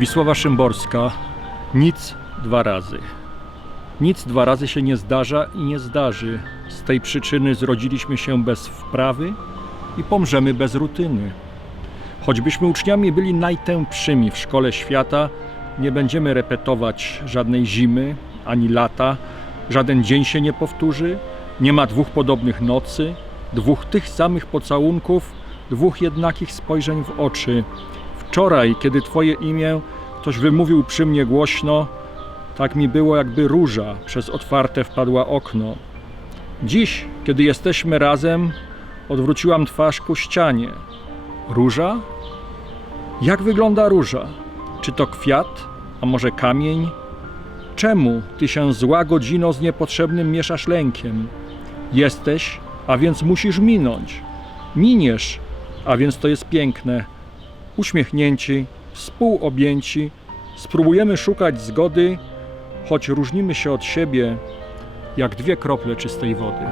Wisława Szymborska. Nic dwa razy. Nic dwa razy się nie zdarza i nie zdarzy. Z tej przyczyny zrodziliśmy się bez wprawy i pomrzemy bez rutyny. Choćbyśmy uczniami byli najtępszymi w szkole świata, nie będziemy repetować żadnej zimy ani lata. Żaden dzień się nie powtórzy, nie ma dwóch podobnych nocy, dwóch tych samych pocałunków, dwóch jednakich spojrzeń w oczy. Wczoraj, kiedy Twoje imię ktoś wymówił przy mnie głośno, tak mi było, jakby róża przez otwarte wpadła okno. Dziś, kiedy jesteśmy razem, odwróciłam twarz ku ścianie. Róża? Jak wygląda róża? Czy to kwiat, a może kamień? Czemu Ty się zła godzino z niepotrzebnym mieszasz lękiem? Jesteś, a więc musisz minąć. Miniesz, a więc to jest piękne. Uśmiechnięci, współobjęci, spróbujemy szukać zgody, choć różnimy się od siebie, jak dwie krople czystej wody.